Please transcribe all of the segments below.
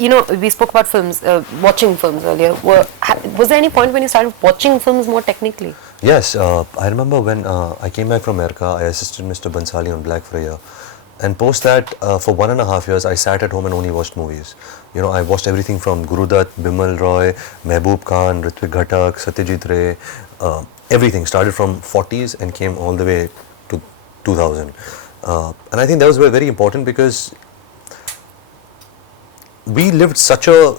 we spoke about films, watching films earlier. Was there any point when you started watching films more technically? Yes, I remember when I came back from America, I assisted Mr. Bansali on Black for a year. And post that, for 1.5 years, I sat at home and only watched movies. I watched everything from Guru Dutt, Bimal Roy, Mehboob Khan, Ritvik Ghatak, Satyajit Ray, everything. Started from 40s and came all the way to 2000. And I think that was very important because we lived such a,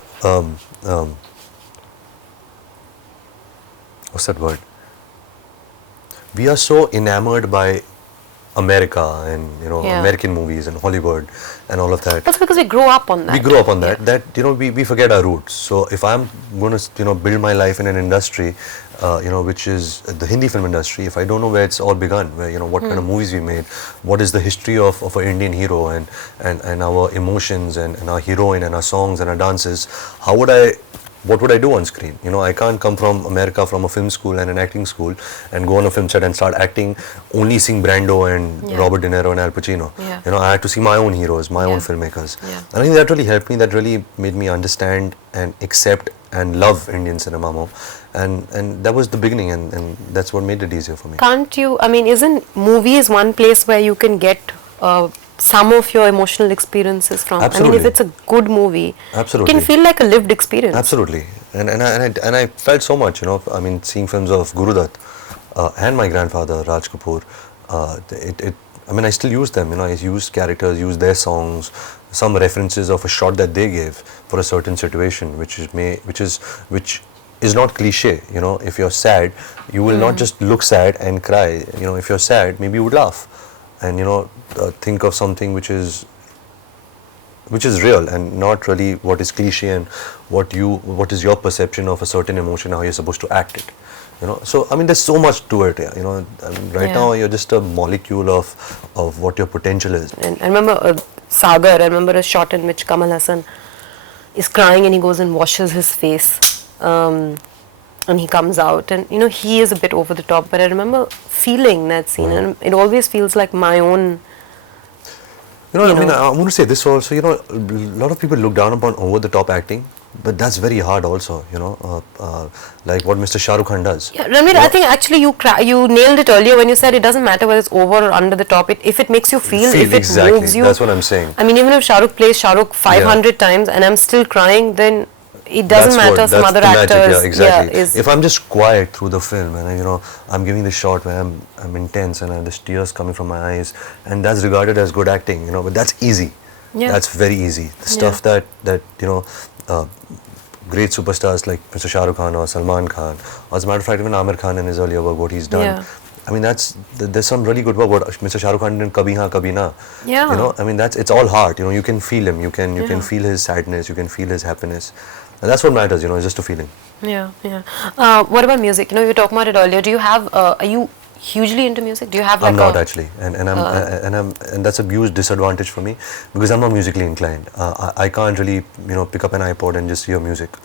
what's that word? We are so enamored by America and American movies and Hollywood and all of that. That's because we grew up on that. We grew up on that. That we forget our roots. So if I'm going to build my life in an industry, which is the Hindi film industry, if I don't know where it's all begun, where what kind of movies we made, what is the history of an Indian hero and our emotions and our heroine and our songs and our dances, what would I do on screen? I can't come from America, from a film school and an acting school and go on a film set and start acting, only seeing Brando and Robert De Niro and Al Pacino. I had to see my own heroes, my own filmmakers. And I think that really helped me, that really made me understand and accept and love Indian cinema more. And that was the beginning, and that's what made it easier for me. Can't you, isn't movies one place where you can get some of your emotional experiences from? Absolutely. If it's a good movie, Absolutely. it can feel like a lived experience. Absolutely. And I felt so much, seeing films of Guru Dutt and my grandfather, Raj Kapoor, I still use them, I use characters, use their songs, some references of a shot that they gave for a certain situation, which is not cliche. If you're sad, you will not just look sad and cry. If you're sad, maybe you would laugh and think of something which is real and not really what is cliche and what is your perception of a certain emotion, how you're supposed to act it. So there's so much to it. Now you're just a molecule of what your potential is. And I remember Sagar. I remember a shot in which Kamal Hassan is crying and he goes and washes his face. And he comes out and he is a bit over the top, but I remember feeling that scene and it always feels like my own. I want to say this also, a lot of people look down upon over the top acting, but that's very hard also, like what Mr. Shah Rukh Khan does. Yeah, Ranbir, I think actually you nailed it earlier when you said it doesn't matter whether it's over or under the top. If it makes you feel, if it exactly. moves you. That's what I'm saying. Even if Shah Rukh plays Shah Rukh 500 times and I'm still crying, then it doesn't matter some other actors. Magic, exactly. If I'm just quiet through the film and I'm giving the shot where I'm intense and there's tears coming from my eyes, and that's regarded as good acting, but that's easy. That's very easy. The stuff that great superstars like Mr. Shah Rukh Khan or Salman Khan, or as a matter of fact even Amir Khan in his earlier work, what he's done. There's some really good work. What Mr. Shah Rukh Khan did in Kabhi Haan Kabhi Na. It's all heart. You can feel him. You can feel his sadness. You can feel his happiness. And that's what matters, it's just a feeling. What about music? You were talking about it earlier. Do you have, are you hugely into music? Do you have like I'm not actually. And that's a huge disadvantage for me because I'm not musically inclined. I can't really, pick up an iPod and just hear music.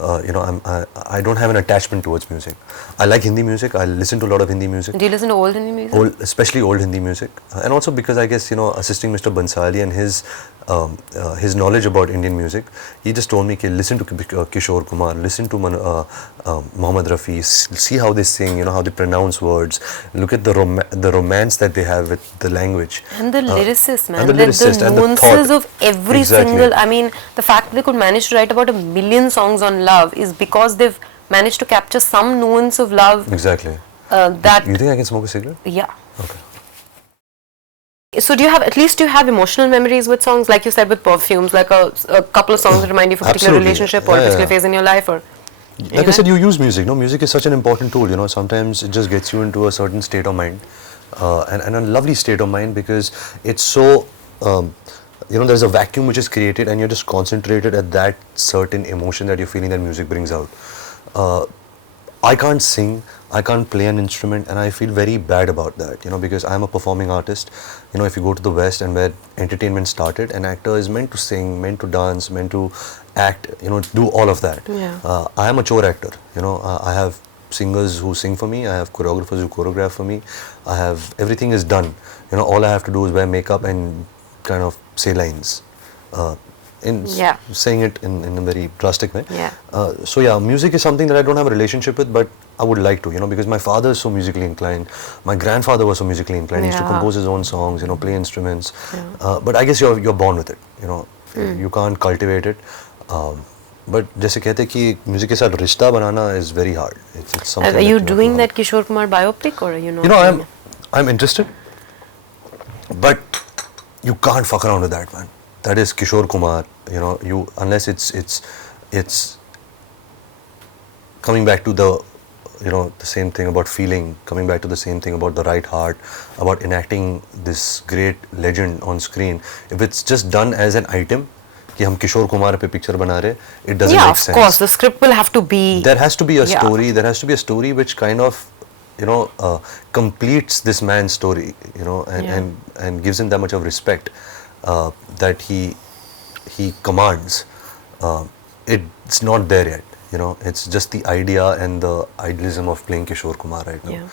I don't have an attachment towards music. I like Hindi music. I listen to a lot of Hindi music. Do you listen to old Hindi music? Especially old Hindi music. And also because I guess, assisting Mr. Bansali and his knowledge about Indian music, he just told me, listen to Kishore Kumar, listen to Mohammed Rafi, see how they sing, how they pronounce words, look at the romance that they have with the language. And the lyricists, man. And the lyricists the and the nuances of every exactly. single, the fact that they could manage to write about 1 million songs on love is because they've managed to capture some nuance of love. Exactly. You think I can smoke a cigarette? Yeah. Okay. So do you have emotional memories with songs, like you said with perfumes, like a couple of songs that remind you of a particular relationship or a particular phase in your life? Or like I said, you use music. Music is such an important tool. Sometimes it just gets you into a certain state of mind, and a lovely state of mind because it's so. There's a vacuum which is created, and you're just concentrated at that certain emotion that you're feeling that music brings out. I can't sing, I can't play an instrument, and I feel very bad about that, because I'm a performing artist. If you go to the West and where entertainment started, an actor is meant to sing, meant to dance, meant to act, do all of that. I am a chore actor, I have singers who sing for me, I have choreographers who choreograph for me, everything is done. All I have to do is wear makeup and kind of say lines. Yeah. saying it in a very drastic way. Yeah. So yeah, music is something that I don't have a relationship with, but I would like to, because my father is so musically inclined. My grandfather was so musically inclined. He used to Yeah. compose his own songs, play instruments. But I guess you're born with it. You can't cultivate it. But जैसे कहते हैं कि music के साथ रिश्ता बनाना is very hard. It's something. Are you that doing know. that Kishore Kumar biopic, or are you not? I'm interested, but you can't fuck around with that, man. That is Kishore Kumar. You unless it's coming back to the the same thing about feeling, coming back to the same thing about the right heart, about enacting this great legend on screen. If it's just done as an item, कि हम किशोर कुमार पे picture बना रहे, it doesn't make sense. Yeah, of course, the script will have to be. There has to be a story. There has to be a story which kind of, completes this man's story, and gives him that much of respect that he commands. It's not there yet. It's just the idea and the idealism of playing Kishore Kumar right now. Yeah.